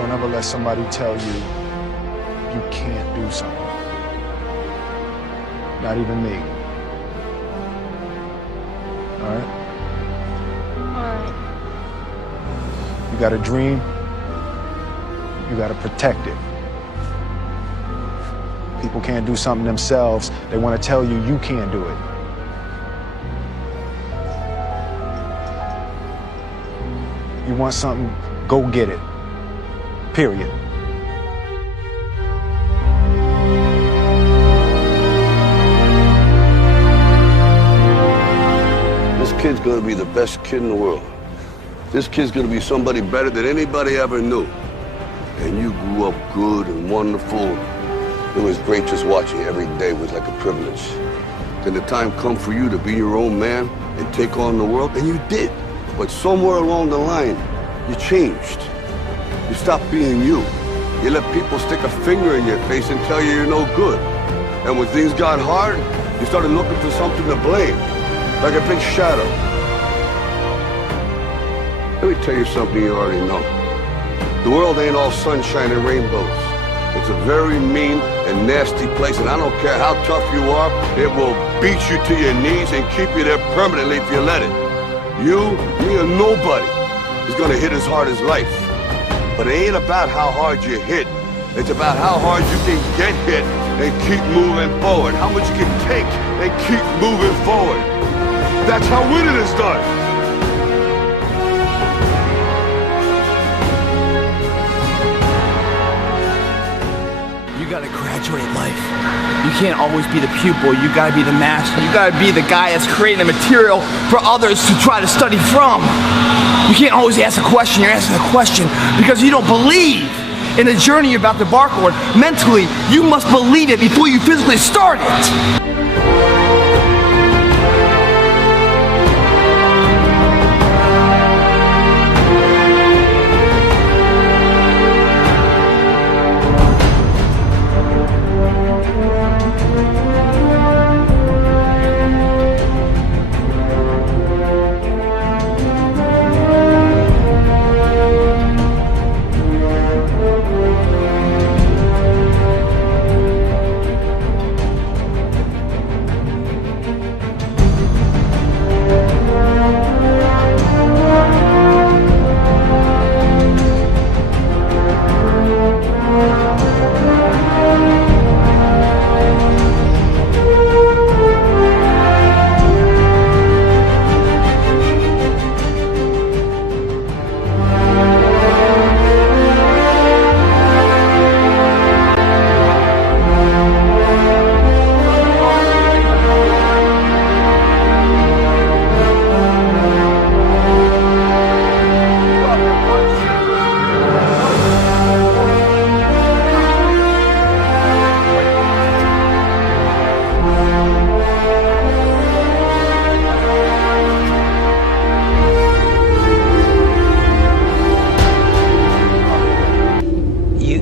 Don't ever let somebody tell you you can't do something. Not even me. All right? Alright. You got a dream, you got to protect it. People can't do something themselves. They want to tell you you can't do it. You want something, go get it. Period. This kid's gonna be the best kid in the world. This kid's gonna be somebody better than anybody ever knew. And you grew up good and wonderful. It was great just watching. Every day was like a privilege. Then the time come for you to be your own man and take on the world, and you did. But somewhere along the line, you changed. You stopped being you. You let people stick a finger in your face and tell you you're no good. And when things got hard, you started looking for something to blame, like a big shadow. Let me tell you something you already know. The world ain't all sunshine and rainbows. It's a very mean and nasty place, and I don't care how tough you are, it will beat you to your knees and keep you there permanently if you let it. You, me, or nobody is gonna hit as hard as life. But it ain't about how hard you hit. It's about how hard you can get hit and keep moving forward. How much you can take and keep moving forward. That's how winning is done. You gotta graduate life. You can't always be the pupil, you gotta be the master. You gotta be the guy that's creating the material for others to try to study from. You can't always ask a question, you're asking a question because you don't believe in the journey you're about to embark on. Mentally, you must believe it before you physically start it.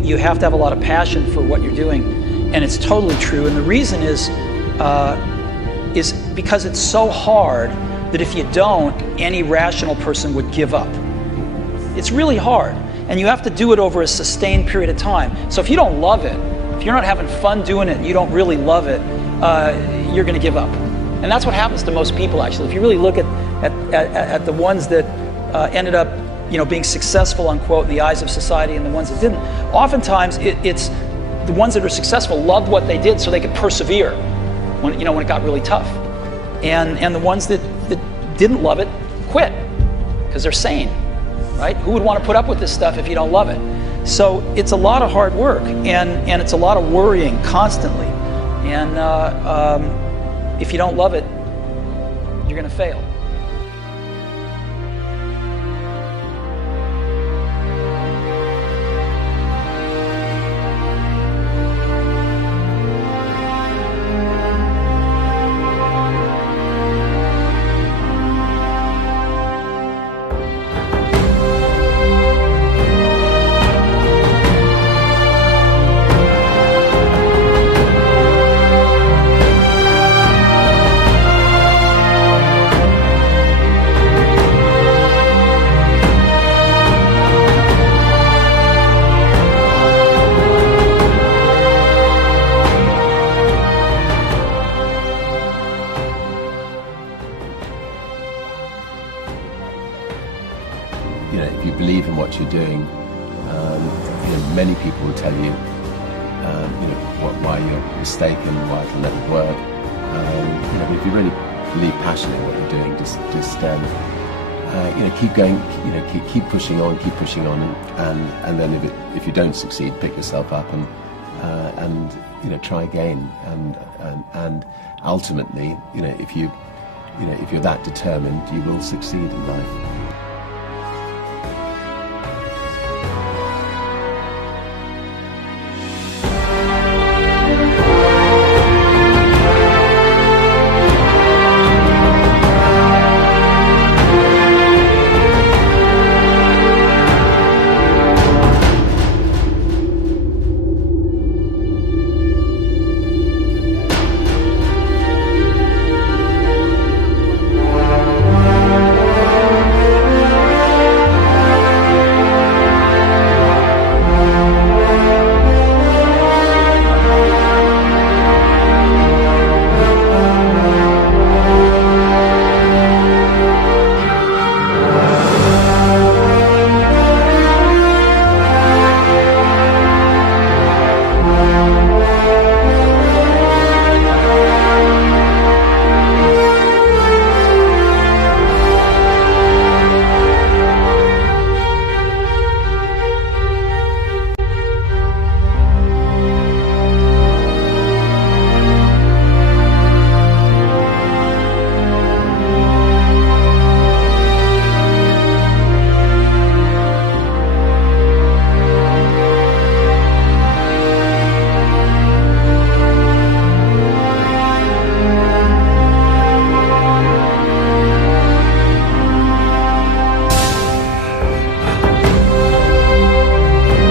You have to have a lot of passion for what you're doing, and it's totally true. And the reason is because it's so hard that if you don't, any rational person would give up. It's really hard, and you have to do it over a sustained period of time. So if you don't love it, if you're not having fun doing it, and you don't really love it, you're going to give up. And that's what happens to most people, actually. If you really look at the ones that ended up being successful, unquote, in the eyes of society, and the ones that didn't. Oftentimes, it's the ones that are successful loved what they did so they could persevere when it got really tough. And the ones that didn't love it quit because they're sane, right? Who would want to put up with this stuff if you don't love it? So it's a lot of hard work, and it's a lot of worrying constantly. And if you don't love it, you're going to fail. Many people will tell you, why you're mistaken, why it'll never work. If you really believe passionately in what you're doing, just keep going, keep pushing on, and then if you don't succeed, pick yourself up and try again, and ultimately, if you're that determined, you will succeed in life.